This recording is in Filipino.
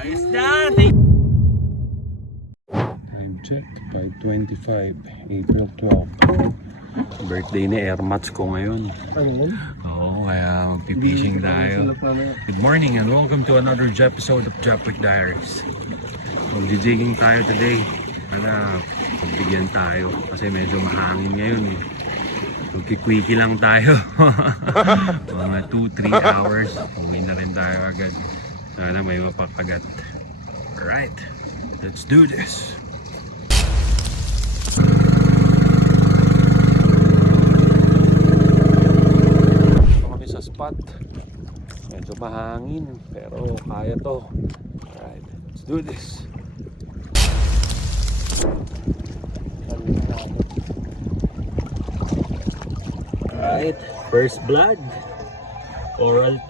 Ayos na! Time check, 5:25, April 12. Birthday ni Airmats ko ngayon. Ano yun? Oo, kaya magpipishing tayo. Good morning and welcome to another episode of Japwick Diaries. Mag-jigging tayo today. Sana pagbigyan tayo kasi medyo mahangin ngayon eh. Magkikwiki lang tayo. Mga 2-3 hours. Uwi na rin tayo agad. Sana may mapakagat. Alright, let's do this. Spot. Medyo mahangin pero kaya to. Alright, let's do this. Alright, first blood. Coral